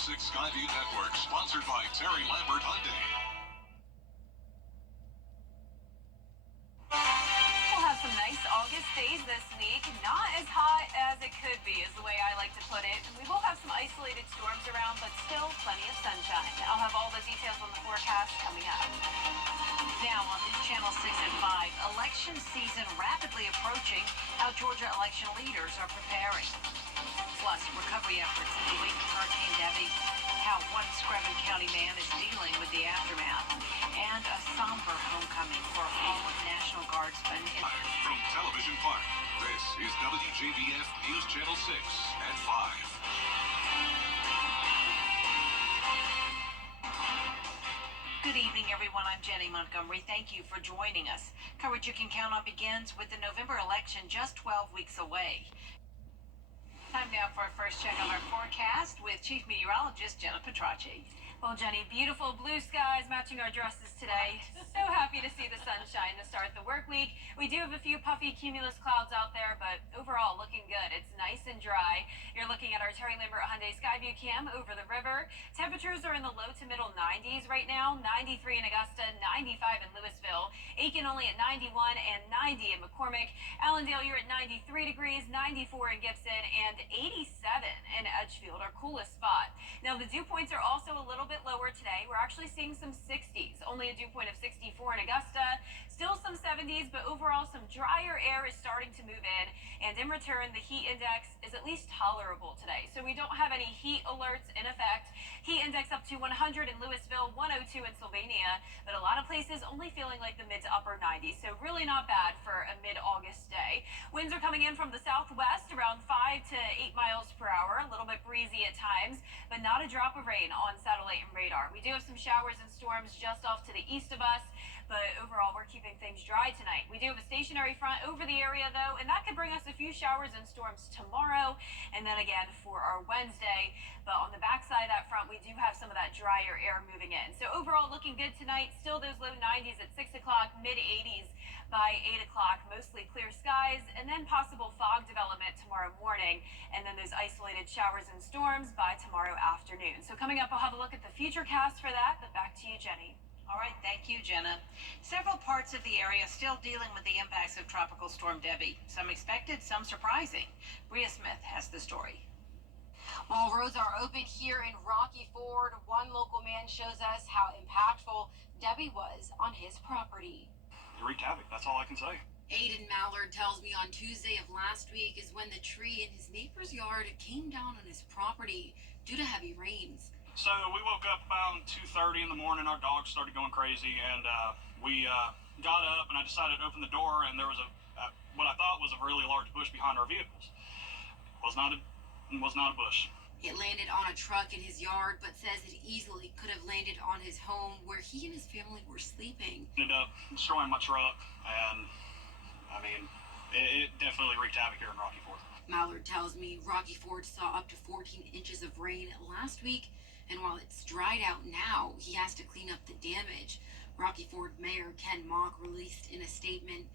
6 Skyview Network, sponsored by Terry Lambert Hyundai. We'll have some nice August days this week. Not as hot as it could be, is the way I like to put it. We will have some isolated storms around, but still plenty of sunshine. I'll have all the details on the forecast coming up. Now on News Channel 6 at 5, election season rapidly approaching, how Georgia election leaders are preparing. Plus, recovery efforts in the wake of Hurricane Debbie, how one Screven County man is dealing with the aftermath, and a somber homecoming for a fallen National Guardsman. From Television Park, this is WJBF News Channel 6 at 5. Good evening, everyone. I'm Jenny Montgomery. Thank you for joining us. Coverage you can count on begins with the November election just 12 weeks away. Time now for our first check of our forecast with Chief Meteorologist Jenna Petracci. Well, Jenny, beautiful blue skies matching our dresses today. So happy to see the sunshine to start the work week. We do have a few puffy cumulus clouds out there, but overall looking good. It's nice and dry. You're looking at our Terry Lambert Hyundai Skyview cam over the river. Temperatures are in the low to middle 90s right now. 93 in Augusta, 95 in Louisville. Aiken only at 91 and 90 in McCormick. Allendale, you're at 93 degrees, 94 in Gibson, and 87 in Edgefield, our coolest spot. Now, the dew points are also a little bit lower today. We're actually seeing some 60s, only a dew point of 64 in Augusta, still some 70s, but overall some drier air is starting to move in return, the heat index is at least tolerable today. So we don't have any heat alerts in effect. Heat index up to 100 in Louisville, 102 in Sylvania, but a lot of places only feeling like the mid to upper 90s, so really not bad for a mid-August day. Winds are coming in from the southwest around 5 to 8 miles per hour, a little bit breezy at times, but not a drop of rain on satellite and radar. We do have some showers and storms just off to the east of us, but overall we're keeping things dry tonight. We do have a stationary front over the area though, and that could bring us a few showers and storms tomorrow, and then again for our Wednesday. But on the backside of that front, we do have some of that drier air moving in. So overall looking good tonight. Still those low 90s at 6 o'clock, mid 80s by 8 o'clock, mostly clear skies, and then possible fog development tomorrow morning, and then those isolated showers and storms by tomorrow afternoon. So coming up, I'll have a look at the future cast for that, but back to you, Jenny. All right, thank you, Jenna. Several parts of the area still dealing with the impacts of Tropical Storm Debbie. Some expected, some surprising. Bria Smith has the story. Well, roads are open here in Rocky Ford. One local man shows us how impactful Debbie was on his property. It wreaked havoc, that's all I can say. Aiden Mallard tells me on Tuesday of last week is when the tree in his neighbor's yard came down on his property due to heavy rains. So we woke up about 2:30 in the morning. Our dogs started going crazy, and we got up, and I decided to open the door, and there was what I thought was a really large bush behind our vehicles. It was not a bush. It landed on a truck in his yard, but says it easily could have landed on his home where he and his family were sleeping. Ended up destroying my truck, and I mean, it definitely wreaked havoc here in Rocky Ford. Mallard tells me Rocky Ford saw up to 14 inches of rain last week, and while it's dried out now, he has to clean up the damage. Rocky Ford Mayor Ken Mock released in a statement,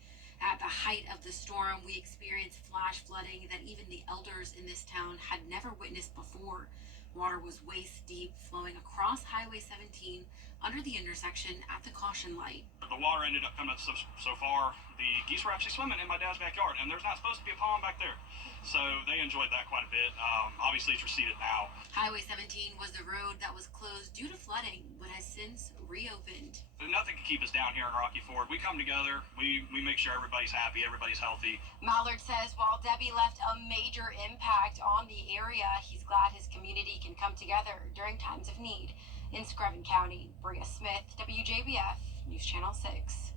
"At the height of the storm, we experienced flash flooding that even the elders in this town had never witnessed before. Water was waist deep, flowing across Highway 17 under the intersection at the caution light." The water ended up coming so far, the geese were actually swimming in my dad's backyard, and there's not supposed to be a pond back there. So they enjoyed that quite a bit. Obviously, it's receded now. Highway 17 was the road that was closed due to flooding, but has since reopened. Nothing can keep us down here in Rocky Ford. We come together, we make sure everybody's happy, everybody's healthy. Mallard says while Debbie left a major impact on the area, he's glad his community can come together during times of need. In Screven County, Bria Smith, WJBF, News Channel 6.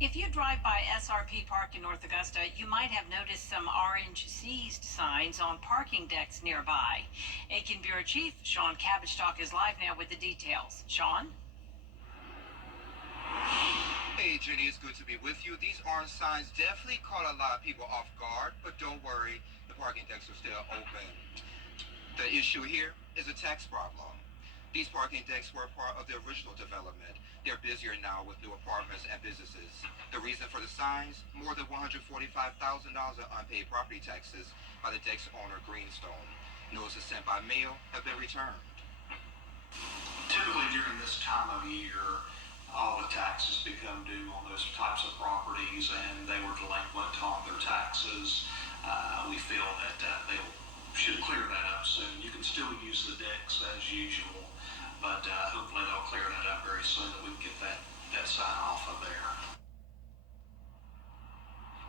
If you drive by SRP Park in North Augusta, you might have noticed some orange seized signs on parking decks nearby. Aiken Bureau Chief Sean Cabbage is live now with the details. Sean? Hey Jenny, it's good to be with you. These orange signs definitely caught a lot of people off guard, but don't worry, the parking decks are still open. The issue here is a tax problem. These parking decks were part of the original development. They're busier now with new apartments and businesses. The reason for the signs? More than $145,000 of unpaid property taxes by the deck's owner, Greenstone. Notices sent by mail have been returned. Typically during this time of year, all the taxes become due on those types of properties, and they were delinquent on their taxes. We feel that they should clear that up soon. You can still use the decks as usual, but hopefully they'll clear that up very soon, that we can get that sign off of there.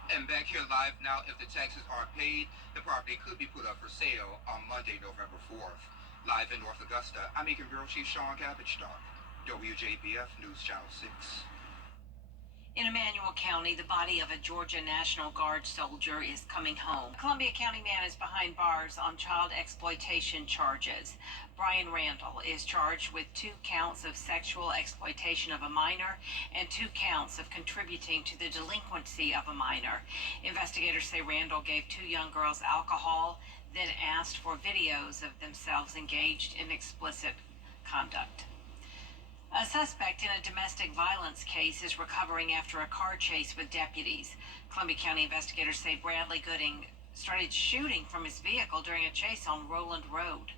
And back here live now, if the taxes aren't paid, the property could be put up for sale on Monday, November 4th. Live in North Augusta, I'm Aiken Bureau Chief Sean Gabbichstock, WJBF News Channel 6. In Emmanuel County, the body of a Georgia National Guard soldier is coming home. A Columbia County man is behind bars on child exploitation charges. Brian Randall is charged with 2 counts of sexual exploitation of a minor and 2 counts of contributing to the delinquency of a minor. Investigators say Randall gave 2 young girls alcohol, then asked for videos of themselves engaged in explicit conduct. A suspect in a domestic violence case is recovering after a car chase with deputies. Columbia County investigators say Bradley Gooding started shooting from his vehicle during a chase on Roland Road.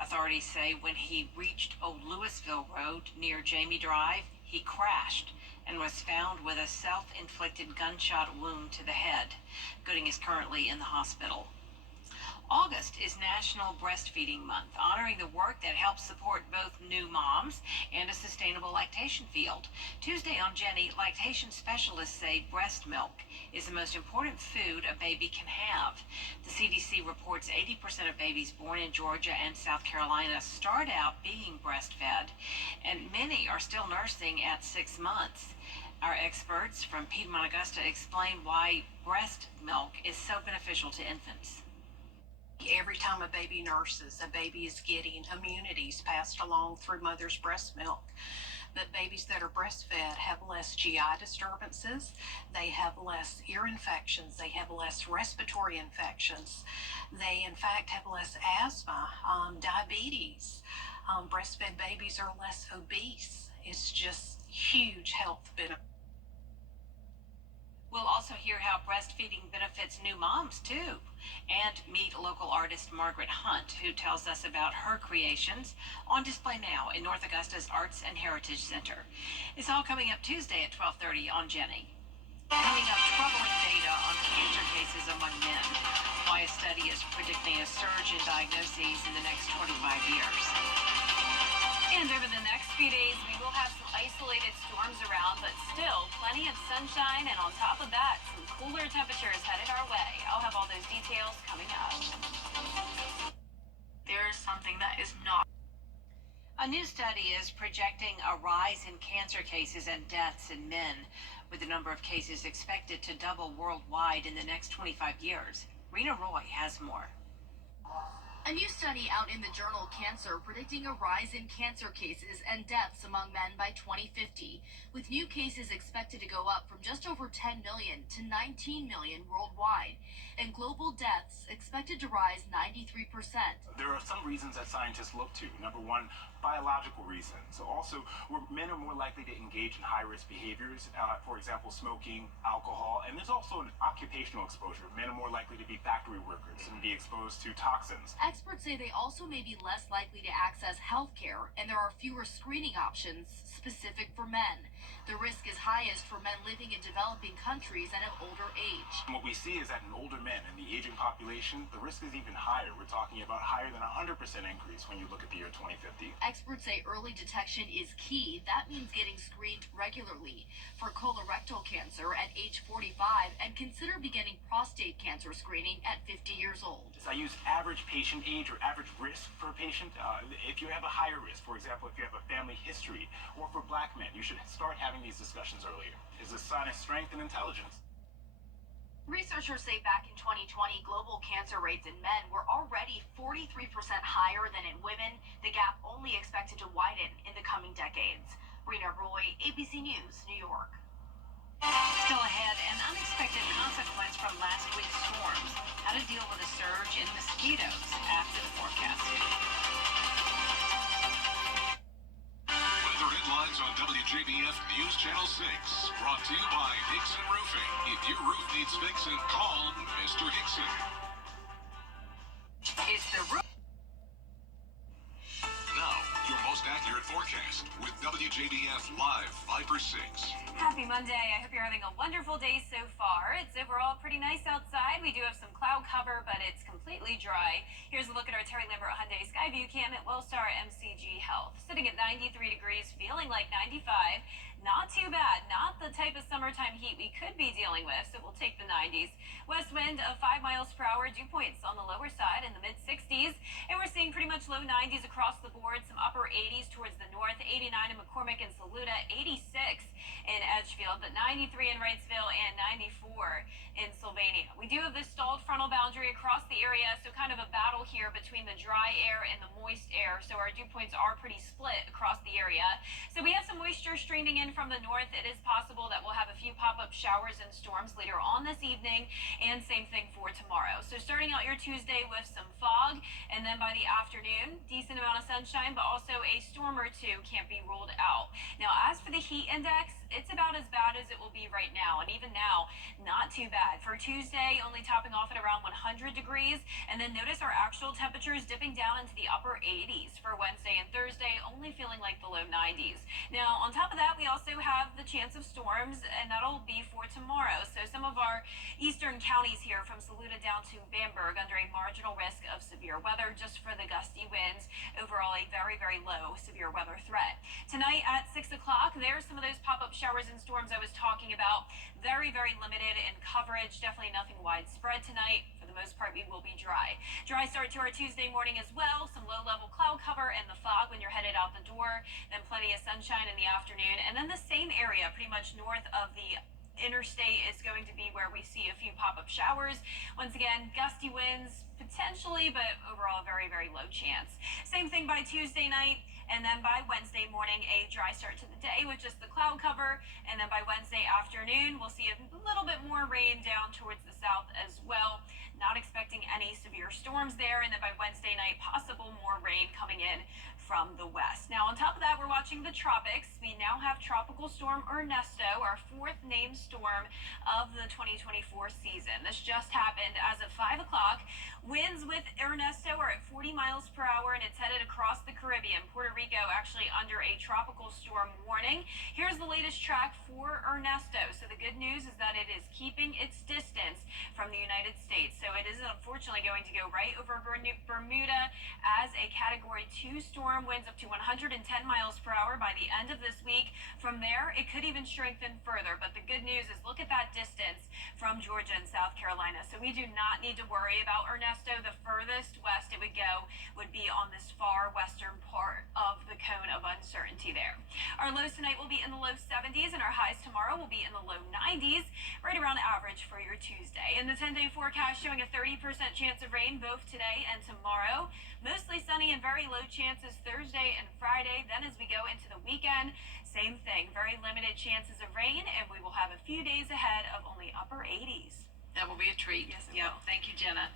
Authorities say when he reached Old Louisville Road near Jamie Drive, he crashed and was found with a self-inflicted gunshot wound to the head. Gooding is currently in the hospital. August is National Breastfeeding Month, honoring the work that helps support both new moms and a sustainable lactation field. Tuesday on Jenny, lactation specialists say breast milk is the most important food a baby can have. The CDC reports 80% of babies born in Georgia and South Carolina start out being breastfed, and many are still nursing at 6 months. Our experts from Piedmont Augusta explain why breast milk is so beneficial to infants. Every time a baby nurses, a baby is getting immunities passed along through mother's breast milk. But babies that are breastfed have less GI disturbances, they have less ear infections, they have less respiratory infections, they in fact have less asthma, diabetes. Breastfed babies are less obese. It's just huge health benefits. We'll also hear how breastfeeding benefits new moms, too, and meet local artist Margaret Hunt, who tells us about her creations on display now in North Augusta's Arts and Heritage Center. It's all coming up Tuesday at 12:30 on Jenny. Coming up, troubling data on cancer cases among men. Why a study is predicting a surge in diagnoses in the next 25 years. And over the next few days, we will have some isolated storms around, but still plenty of sunshine. And on top of that, some cooler temperatures headed our way. I'll have all those details coming up. There is something that is not. A new study is projecting a rise in cancer cases and deaths in men, with the number of cases expected to double worldwide in the next 25 years. Rena Roy has more. A new study out in the journal Cancer predicting a rise in cancer cases and deaths among men by 2050, with new cases expected to go up from just over 10 million to 19 million worldwide, and global deaths expected to rise 93%. There are some reasons that scientists look to. Number one, biological reasons. So also, men are more likely to engage in high-risk behaviors, for example, smoking, alcohol, and there's also an occupational exposure. Men are more likely to be factory workers and be exposed to toxins. Experts say they also may be less likely to access health care, and there are fewer screening options specific for men. The risk is highest for men living in developing countries and of older age. And what we see is that in older men, in the aging population, the risk is even higher. We're talking about higher than 100% increase when you look at the year 2050. Experts say early detection is key. That means getting screened regularly for colorectal cancer at age 45 and consider beginning prostate cancer screening at 50 years old. I use average patient age or average risk for a patient. If you have a higher risk, for example, if you have a family history, or for black men, you should start having these discussions earlier. It's a sign of strength and intelligence. Researchers say back in 2020, global cancer rates in men were already 43% higher than in women. The gap only expected to widen in the coming decades. Rena Roy, ABC News, New York. Still ahead, an unexpected consequence from last week's storms. How to deal with a surge in mosquitoes after the forecast. Weather headlines on WJBF News Channel 6. Brought to you by Hickson Roofing. If your roof needs fixing, call Mr. Hickson. It's the roof. WJBF Live Viper 6. Happy Monday. I hope you're having a wonderful day so far. It's overall pretty nice outside. We do have some cloud cover, but it's completely dry. Here's a look at our Terry Lambert Hyundai Skyview cam at Wellstar MCG Health. Sitting at 93 degrees, feeling like 95. Not too bad. Not the type of summertime heat we could be dealing with, so we'll take the 90s. West wind of 5 miles per hour, dew points on the lower side in the mid-60s. And we're seeing pretty much low 90s across the board, some upper 80s towards the north, 89 in McCormick and Saluda, 86 in Edgefield, but 93 in Wrightsville and 94 in Sylvania. We do have this stalled frontal boundary across the area, so kind of a battle here between the dry air and the moist air, so our dew points are pretty split across the area. So we have some moisture streaming in from the north. It is possible that we'll have a few pop-up showers and storms later on this evening, and same thing for tomorrow. So starting out your Tuesday with some fog, and then by the afternoon, decent amount of sunshine, but also a storm or two can't be ruled out. Now, as for the heat index, it's about as bad as it will be right now, and even now, not too bad. For Tuesday, only topping off at around 100 degrees, and then notice our actual temperatures dipping down into the upper 80s for Wednesday and Thursday, only feeling like the low 90s. Now, on top of that, we also have the chance of storms, and that'll be for tomorrow. So some of our eastern counties here from Saluda down to Bamberg under a marginal risk of severe weather just for the gusty winds. Overall, a very, very low severe weather threat. Tonight at 6 o'clock, there's some of those pop-up showers and storms I was talking about. Very, very limited in coverage. Definitely nothing widespread tonight. For the most part, we will be dry. Dry start to our Tuesday morning as well. Some low-level cloud cover and the fog when you're headed out the door. Then plenty of sunshine in the afternoon. And then the same area, pretty much north of the interstate, is going to be where we see a few pop-up showers. Once again, gusty winds potentially, but overall very, very low chance. Same thing by Tuesday night, and then by Wednesday morning, a dry start to the day with just the cloud cover, and then by Wednesday afternoon, we'll see a little bit more rain down towards the south as well. Not expecting any severe storms there, and then by Wednesday night, possible more rain coming in from the west. Now, on top of that, we're watching the tropics. We now have Tropical Storm Ernesto, our fourth named storm of the 2024 season. This just happened as of 5 o'clock. Winds with Ernesto are at 40 miles per hour, and it's headed across the Caribbean. Puerto Rico actually under a tropical storm warning. Here's the latest track for Ernesto. So the good news is that it is keeping its distance from the United States. So it is unfortunately going to go right over Bermuda as a Category 2 storm. Winds up to 110 miles per hour by the end of this week. From there, it could even strengthen further. But the good news is look at that distance from Georgia and South Carolina. So we do not need to worry about Ernesto. The furthest west it would go would be on this far western part of the cone of uncertainty there. Our lows tonight will be in the low 70s, and our highs tomorrow will be in the low 90s, right around average for your Tuesday. And the 10-day forecast showing a 30% chance of rain both today and tomorrow. Mostly sunny and very low chances Thursday and Friday. Then as we go into the weekend, same thing. Very limited chances of rain, and we will have a few days ahead of only upper 80s. That will be a treat. Yes, it Yep. will. Thank you, Jenna.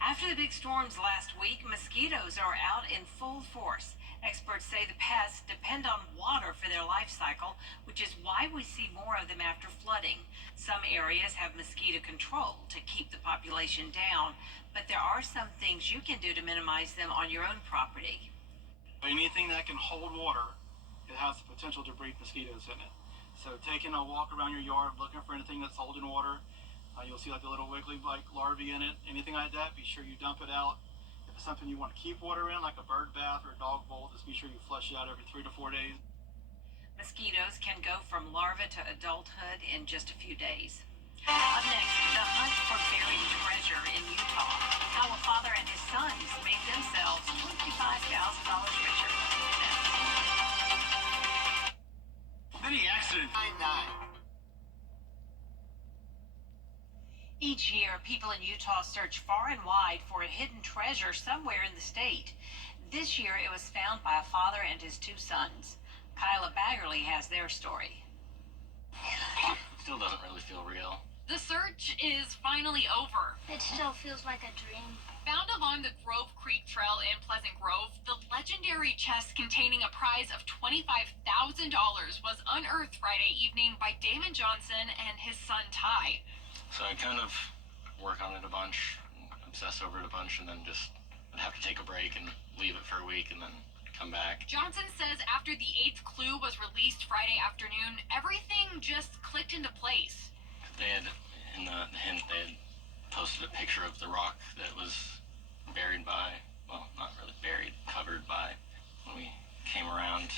After the big storms last week, mosquitoes are out in full force. Experts say the pests depend on water for their life cycle, which is why we see more of them after flooding. Some areas have mosquito control to keep the population down, but there are some things you can do to minimize them on your own property. Anything that can hold water, it has the potential to breed mosquitoes in it. So taking a walk around your yard, looking for anything that's holding water, you'll see like the little wiggly like larvae in it. Anything like that, be sure you dump it out. If it's something you want to keep water in, like a bird bath or a dog bowl, just be sure you flush it out every 3 to 4 days. Mosquitoes can go from larva to adulthood in just a few days. Up next, the hunt for buried treasure in Utah. How a father and his sons made themselves $25,000 richer. Many accidents. Each year, people in Utah search far and wide for a hidden treasure somewhere in the state. This year, it was found by a father and his two sons. Kyla Baggerly has their story. Still doesn't really feel real. The search is finally over. It still feels like a dream. Found along the Grove Creek Trail in Pleasant Grove, the legendary chest containing a prize of $25,000 was unearthed Friday evening by Damon Johnson and his son Ty. So I kind of work on it a bunch, obsess over it a bunch, and then just I'd have to take a break and leave it for a week and then come back. Johnson says after the 8th clue was released Friday afternoon, everything just clicked into place. They had, in the hint, they had posted a picture of the rock that was buried by, well, not really buried, covered by, when we came around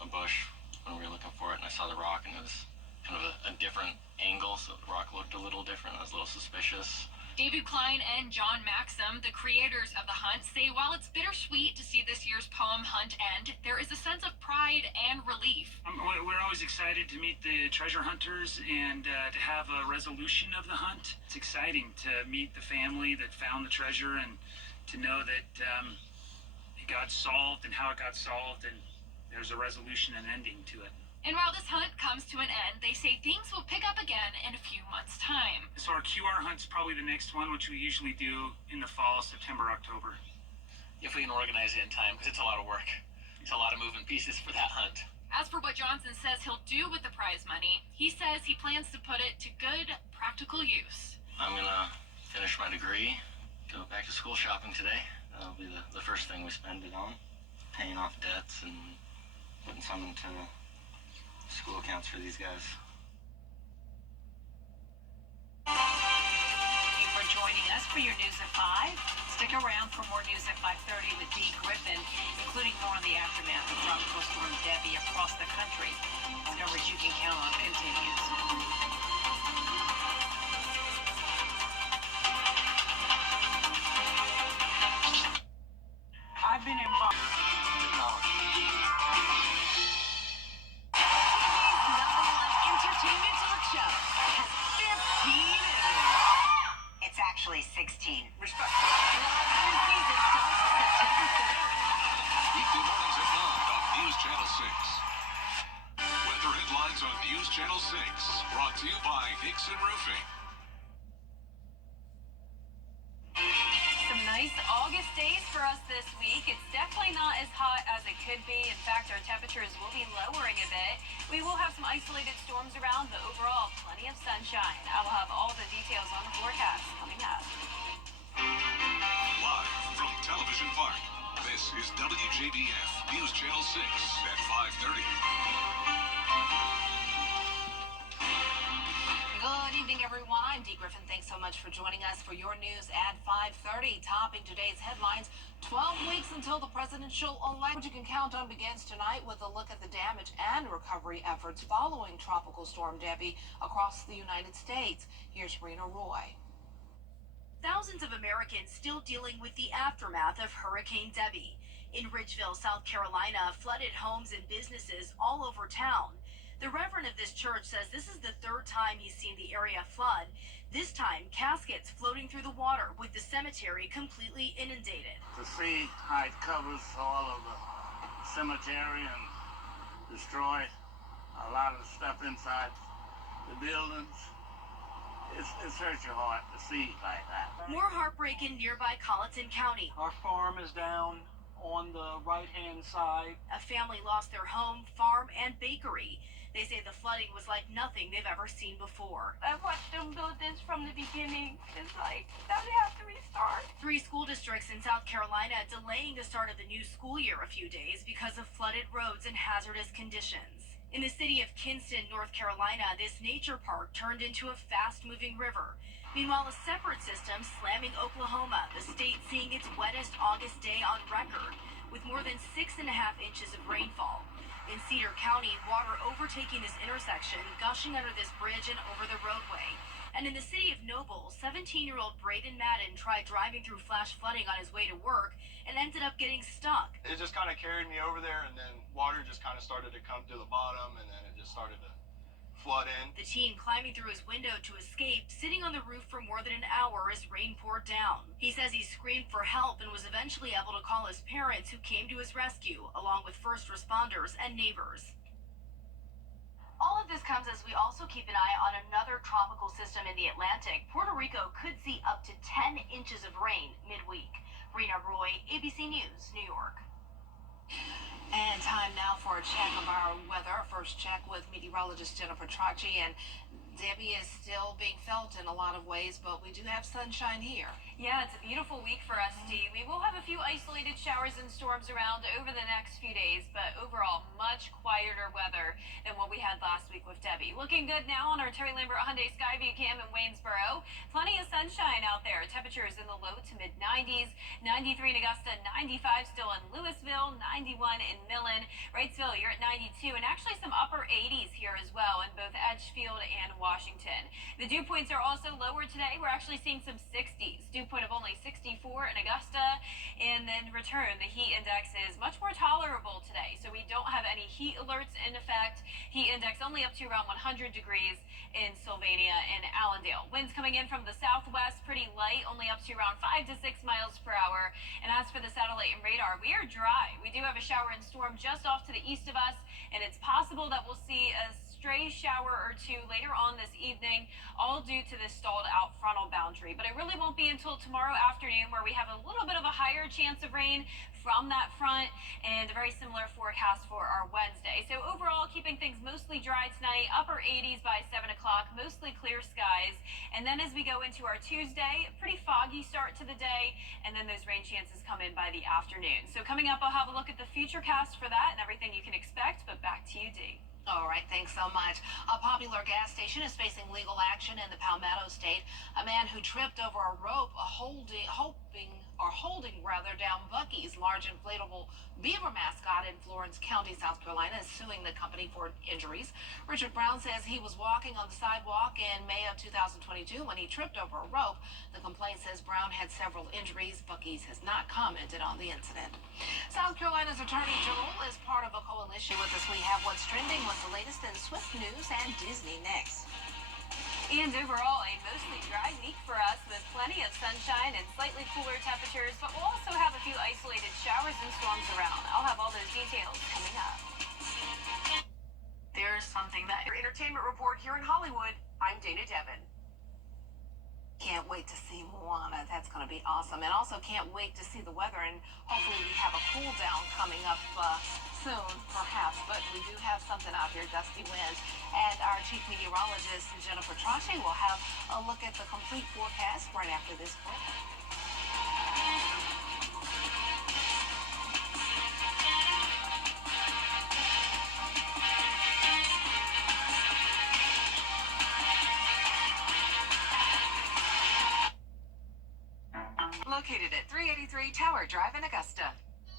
a bush when we were looking for it, and I saw the rock, and it was kind of a different angle, so the rock looked a little different. I was a little suspicious. David Klein and John Maxim, the creators of the hunt, say while it's bittersweet to see this year's poem hunt end, there is a sense of pride and relief. We're always excited to meet the treasure hunters and to have a resolution of the hunt. It's exciting to meet the family that found the treasure and to know that it got solved and how it got solved, and there's a resolution and ending to it. And while this hunt comes to an end, they say things will pick up again in a few months' time. So our QR hunt's probably the next one, which we usually do in the fall, September, October. If we can organize it in time, because it's a lot of work. It's a lot of moving pieces for that hunt. As for what Johnson says he'll do with the prize money, he says he plans to put it to good, practical use. I'm gonna finish my degree, go back to school shopping today. That'll be the first thing we spend it on. Paying off debts and putting some into school accounts for these guys. Thank you for joining us for your news at 5. Stick around for more news at 5:30 with Dee Griffin, including more on the aftermath of Tropical Storm Debbie across the country. Coverage you can count on continues. I've been involved. Entertainment talk show has 15 It's actually 16. Respect. New season starts September 3rd. Weekday mornings at 9 on News Channel 6. Weather headlines on News Channel 6. Brought to you by Nixon Roofing. Some nice August days for us this week. It's definitely not as hot as it could be. In fact, our temperatures will be lowering a bit. We will have some isolated storms around, but overall, plenty of sunshine. I will have all the details on the forecast coming up. Live from Television Park, this is WJBF News Channel 6 at 5:30. Good evening, everyone. I'm Dee Griffin. Thanks so much for joining us for your news at 5:30. Topping today's headlines, 12 weeks until the presidential election. You can count on begins tonight with a look at the damage and recovery efforts following Tropical Storm Debbie across the United States. Here's Rena Roy. Thousands of Americans still dealing with the aftermath of Hurricane Debbie. In Ridgeville, South Carolina, flooded homes and businesses all over town. The reverend of this church says this is the third time he's seen the area flood. This time, caskets floating through the water with the cemetery completely inundated. To see how it covers all of the cemetery and destroy a lot of the stuff inside the buildings, it's hurt your heart to see it like that. More heartbreak in nearby Colleton County. Our farm is down on the right-hand side. A family lost their home, farm, and bakery. They say the flooding was like nothing they've ever seen before. I've watched them build this from the beginning. It's like, now they have to restart. 3 school districts in South Carolina delaying the start of the new school year a few days because of flooded roads and hazardous conditions. In the city of Kinston, North Carolina, this nature park turned into a fast-moving river. Meanwhile, a separate system slamming Oklahoma, the state seeing its wettest August day on record, with more than 6.5 inches of rainfall. In Cedar County, water overtaking this intersection, gushing under this bridge and over the roadway. And in the city of Noble, 17-year-old Braden Madden tried driving through flash flooding on his way to work and ended up getting stuck. It just kind of carried me over there, and then water just kind of started to come to the bottom, and then it just started to flood in. The teen climbing through his window to escape, sitting on the roof for more than an hour as rain poured down. He says he screamed for help and was eventually able to call his parents, who came to his rescue, along with first responders and neighbors. All of this comes as we also keep an eye on another tropical system in the Atlantic. Puerto Rico could see up to 10 inches of rain midweek. Rena Roy, ABC News, New York. And time now for a check of our weather. First check with meteorologist Jennifer Tracci. And Debbie is still being felt in a lot of ways, but we do have sunshine here. Yeah, it's a beautiful week for us, Dee. We will have a few isolated showers and storms around over the next few days, but overall, much quieter weather than what we had last week with Debbie. Looking good now on our Terry Lambert Hyundai Skyview Cam in Waynesboro. Plenty of sunshine out there. Temperatures in the low to mid 90s, 93 in Augusta, 95 still in Louisville, 91 in Millen. Wrightsville, you're at 92, and actually some upper 80s here as well in both Edgefield and Washington. The dew points are also lower today. We're actually seeing some 60s. Dew point of only 64 in Augusta. And then return, the heat index is much more tolerable today. So we don't have any heat alerts in effect. Heat index only up to around 100 degrees in Sylvania and Allendale. Winds coming in from the southwest, pretty light, only up to around 5 to 6 miles per hour. And as for the satellite and radar, we are dry. We do have a shower and storm just off to the east of us, and it's possible that we'll see a stray shower or two later on this evening, all due to this stalled out frontal boundary. But it really won't be until tomorrow afternoon where we have a little bit of a higher chance of rain from that front, and a very similar forecast for our Wednesday. So overall, keeping things mostly dry tonight, upper 80s by 7 o'clock, mostly clear skies. And then as we go into our Tuesday, a pretty foggy start to the day, and then those rain chances come in by the afternoon. So coming up, I'll have a look at the futurecast for that and everything you can expect, but back to you, Dee. All right, thanks so much. A popular gas station is facing legal action in the Palmetto State. A man who tripped over a rope holding down Bucky's large inflatable beaver mascot in Florence County, South Carolina, is suing the company for injuries. Richard Brown says he was walking on the sidewalk in May of 2022 when he tripped over a rope. The complaint says Brown had several injuries. Bucky's has not commented on the incident. South Carolina's Attorney General is part of a coalition. With us, we have what's trending, what's the latest in Swift news, and Disney next. And overall, a mostly dry week for us with plenty of sunshine and slightly cooler temperatures, but we'll also have a few isolated showers and storms around. I'll have all those details coming up. There's something that your entertainment report here in Hollywood. I'm Dana Devin. Can't wait to see Moana. That's going to be awesome. And also can't wait to see the weather. And hopefully we have a cool down coming up soon, perhaps. But we do have something out here, gusty winds. And our chief meteorologist, Jennifer Trache, will have a look at the complete forecast right after this break. Located at 383 Tower Drive in Augusta.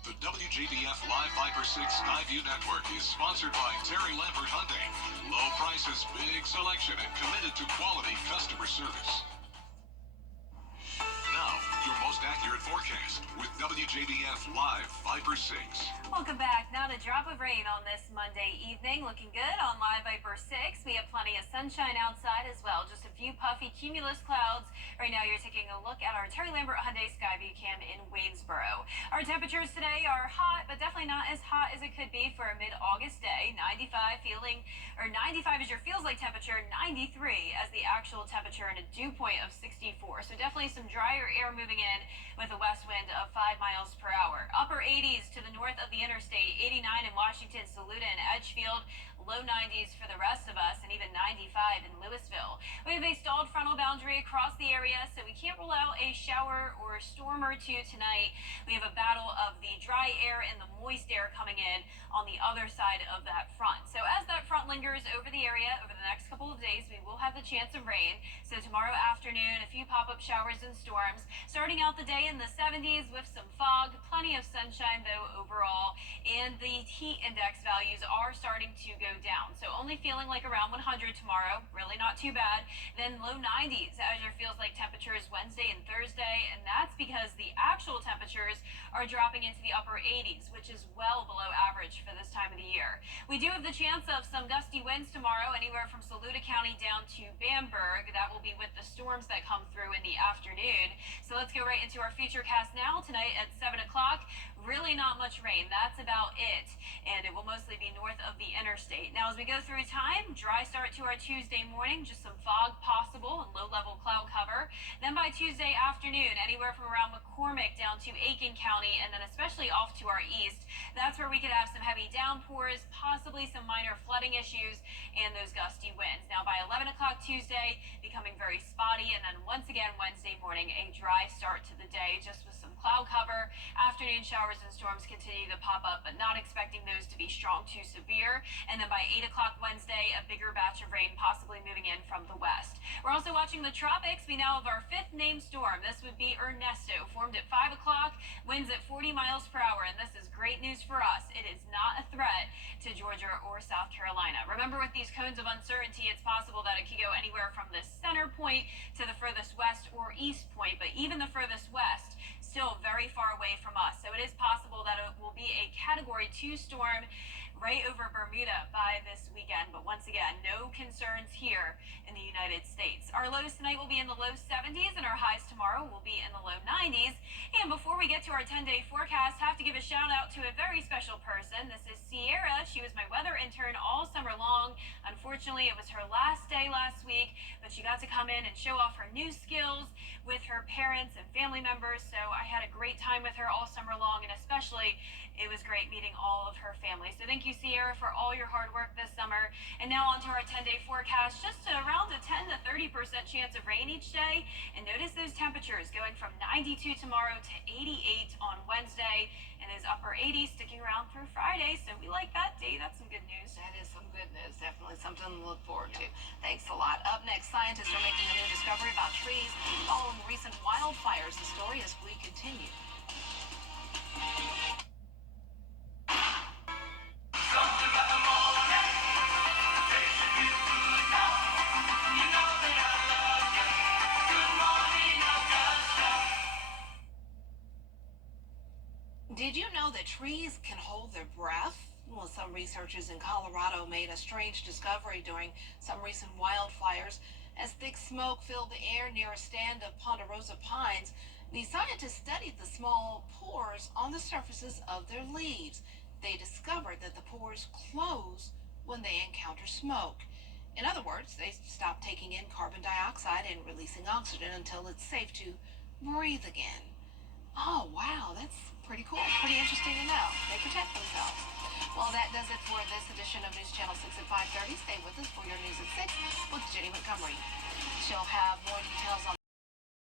The WJBF Live Viper 6 Skyview Network is sponsored by Terry Lambert Hyundai. Low prices, big selection, and committed to quality customer service. Now, your most accurate forecast with WJBF Live Viper 6. Welcome back. Not a drop of rain on this Monday evening. Looking good on Live Viper 6. We have plenty of sunshine outside as well. Just a few puffy cumulus clouds. Right now, you're taking a look at our Terry Lambert Hyundai Skyview Cam in Waynesboro. Our temperatures today are hot, but definitely not as hot as it could be for a mid-August day. 95 is your feels like temperature, 93 as the actual temperature, and a dew point of 64. So definitely some drier air moving in with a west wind of 5 miles per hour. Upper 80s to the north of the interstate, 89 in Washington, Saluda, and Edgefield. Low 90s for the rest of us, and even 95 in Louisville. We have a stalled frontal boundary across the area, so we can't rule out a shower or a storm or two tonight. We have a battle of the dry air and the moist air coming in on the other side of that front. So as that front lingers over the area over the next couple of days, we will have the chance of rain. So tomorrow afternoon, a few pop-up showers and storms. Starting out the day in the 70s with some fog, plenty of sunshine though overall, and the heat index values are starting to go down. So only feeling like around 100 tomorrow, really not too bad. Then low 90s as your feels like temperatures Wednesday and Thursday, and that's because the actual temperatures are dropping into the upper 80s, which is well below average for this time of the year. We do have the chance of some gusty winds tomorrow, anywhere from Saluda County down to Bamberg. That will be with the storms that come through in the afternoon. So let's go right into our futurecast now. Tonight at 7 o'clock, really not much rain. That's about it. And it will mostly be north of the interstate. Now, as we go through time, dry start to our Tuesday morning, just some fog possible and low-level cloud cover. Then by Tuesday afternoon, anywhere from around McCormick kick down to Aiken County and then especially off to our east. That's where we could have some heavy downpours, possibly some minor flooding issues, and those gusty winds. Now by 11 o'clock Tuesday, becoming very spotty, and then once again Wednesday morning, a dry start to the day, just with some cloud cover. Afternoon showers and storms continue to pop up, but not expecting those to be strong to severe. And then by 8 o'clock Wednesday, a bigger batch of rain possibly moving in from the west. We're also watching the tropics. We now have our 5th named storm. This would be Ernesto, formed at 5 o'clock, winds at 40 miles per hour, and this is great news for us. It is not a threat to Georgia or South Carolina. Remember, with these cones of uncertainty, it's possible that it could go anywhere from the center point to the furthest west or east point, but even the furthest west, still very far away from us. So it is possible that it will be a Category 2 storm right over Bermuda by this weekend. But once again, no concerns here in the United States. Our lows tonight will be in the low 70s and our highs tomorrow will be in the low 90s. And before we get to our 10-day forecast, have to give a shout out to a very special person. This is Sierra. She was my weather intern all summer long. Unfortunately, it was her last day last week, but she got to come in and show off her new skills with her parents and family members. So I had a great time with her all summer long, and especially it was great meeting all of her family. So thank you, Sierra, for all your hard work this summer. And now on to our 10-day forecast, just around a 10 to 30% chance of rain each day. And notice those temperatures going from 92 tomorrow to 88 on Wednesday, and those upper 80s sticking around through Friday. So we like that, Dee. That's some good news. That is some good news. Definitely something to look forward to. Thanks a lot. Up next, scientists are making a new discovery about trees following recent wildfires. The story as we continue. Did you know that trees can hold their breath? Well, some researchers in Colorado made a strange discovery during some recent wildfires. As thick smoke filled the air near a stand of ponderosa pines, the scientists studied the small pores on the surfaces of their leaves. They discovered that the pores close when they encounter smoke. In other words, they stop taking in carbon dioxide and releasing oxygen until it's safe to breathe again. Oh, wow, that's pretty cool. Pretty interesting to know. They protect themselves. Well, that does it for this edition of News Channel 6 at 5:30. Stay with us for your news at 6 with Jenny Montgomery. She'll have more details on